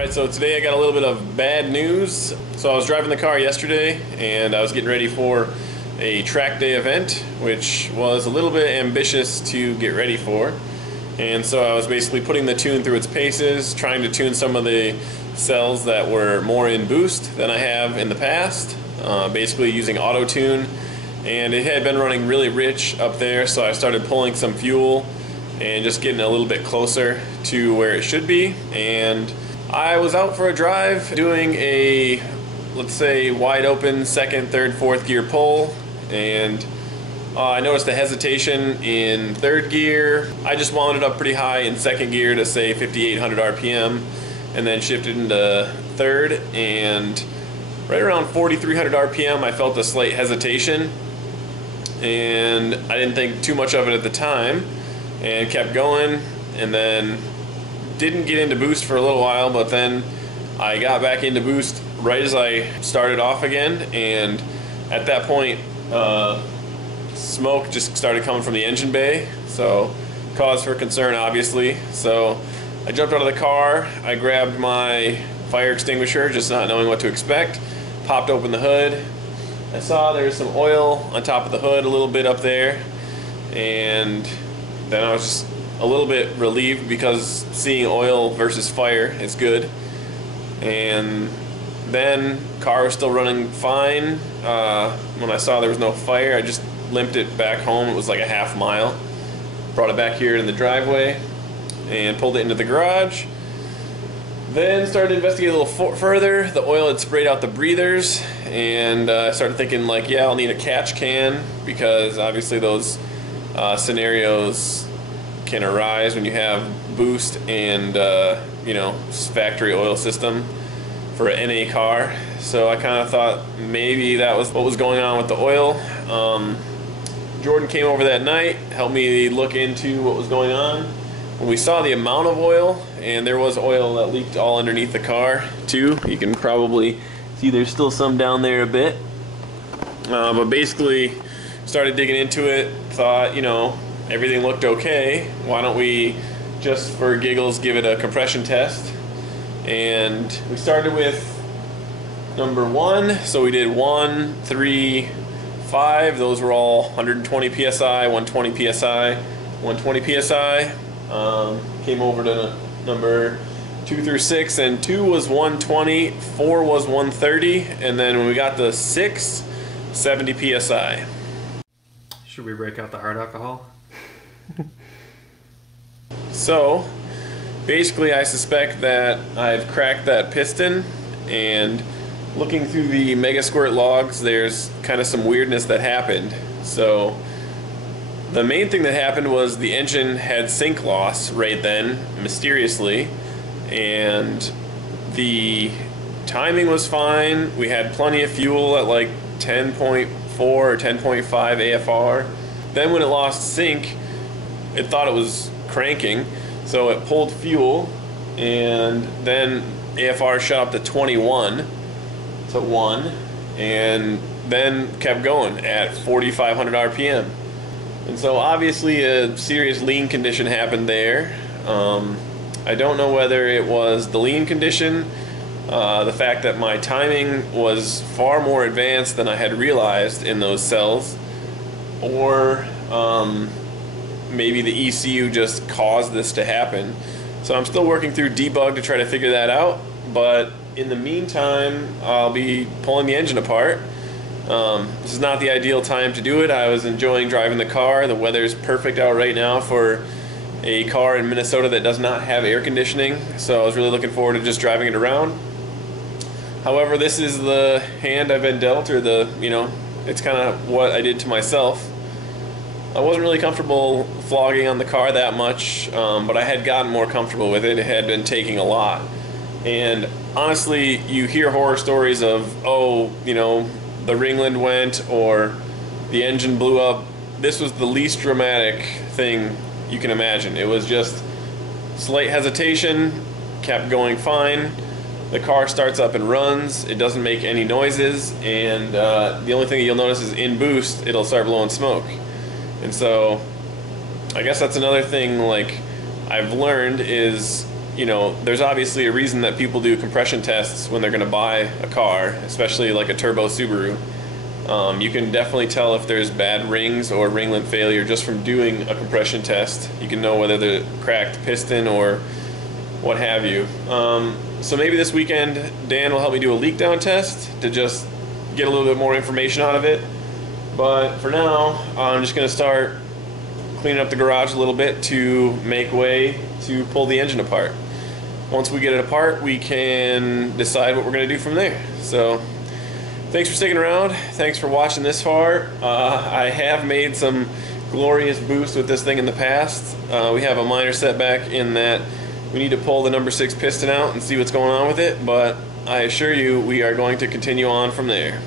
Alright, so today I got a little bit of bad news. So I was driving the car yesterday and I was getting ready for a track day event, which was a little bit ambitious to get ready for. And so I was basically putting the tune through its paces, trying to tune some of the cells that were more in boost than I have in the past, basically using auto tune. And it had been running really rich up there, so I started pulling some fuel and just getting a little bit closer to where it should be. And I was out for a drive doing a, let's say, wide open second, third, fourth gear pull, and I noticed a hesitation in third gear. I just wound it up pretty high in second gear to say 5,800 RPM, and then shifted into third, and right around 4,300 RPM I felt a slight hesitation, and I didn't think too much of it at the time and kept going, and then didn't get into boost for a little while, but then I got back into boost right as I started off again, and at that point smoke just started coming from the engine bay, so cause for concern obviously. So I jumped out of the car, I grabbed my fire extinguisher, just not knowing what to expect, popped open the hood. I saw there was some oil on top of the hood a little bit up there, and then I was just a little bit relieved because seeing oil versus fire is good. And then car was still running fine. When I saw there was no fire, I just limped it back home. It was like a half mile. Brought it back here in the driveway and pulled it into the garage. Then started to investigate a little further. The oil had sprayed out the breathers, and I started thinking like, yeah, I'll need a catch can, because obviously those scenarios can arise when you have boost and you know, factory oil system for an NA car. So I kind of thought maybe that was what was going on with the oil. Jordan came over that night, helped me look into what was going on. When we saw the amount of oil, and there was oil that leaked all underneath the car too. You can probably see there's still some down there a bit. But basically started digging into it, thought, you know, everything looked okay. Why don't we, just for giggles, give it a compression test? And we started with number 1. So we did 1, 3, 5. Those were all 120 psi, 120 psi, 120 psi. Came over to number 2 through 6, and 2 was 120, 4 was 130, and then when we got to 6, 70 psi. Should we break out the hard alcohol? So basically I suspect that I've cracked that piston, and looking through the Mega Squirt logs, there's kind of some weirdness that happened. So the main thing that happened was the engine had sync loss right then, mysteriously, and the timing was fine. We had plenty of fuel at like 10.4 or 10.5 AFR. Then when it lost sync, it thought it was cranking, so it pulled fuel, and then AFR shot up to 21 to 1, and then kept going at 4,500 RPM. And so obviously a serious lean condition happened there. I don't know whether it was the lean condition, the fact that my timing was far more advanced than I had realized in those cells, or maybe the ECU just caused this to happen. So I'm still working through debug to try to figure that out, but in the meantime I'll be pulling the engine apart. This is not the ideal time to do it. I was enjoying driving the car. The weather's perfect out right now for a car in Minnesota that does not have air conditioning, so I was really looking forward to just driving it around. However, this is the hand I've been dealt, or it's kind of what I did to myself. I wasn't really comfortable flogging on the car that much, but I had gotten more comfortable with it. It had been taking a lot. And honestly, you hear horror stories of, oh, the ringland went or the engine blew up. This was the least dramatic thing you can imagine. It was just slight hesitation, kept going fine. The car starts up and runs. It doesn't make any noises, and the only thing you'll notice is in boost, it'll start blowing smoke. And so I guess that's another thing like I've learned is, there's obviously a reason that people do compression tests when they're going to buy a car, especially like a turbo Subaru. You can definitely tell if there's bad rings or ringlet failure just from doing a compression test. You can know whether they're cracked piston or what have you. So maybe this weekend Dan will help me do a leak down test to just get a little bit more information out of it. But for now, I'm just going to start cleaning up the garage a little bit to make way to pull the engine apart. Once we get it apart, we can decide what we're going to do from there. So thanks for sticking around. Thanks for watching this far. I have made some glorious boost with this thing in the past. We have a minor setback in that we need to pull the number 6 piston out and see what's going on with it, but I assure you we are going to continue on from there.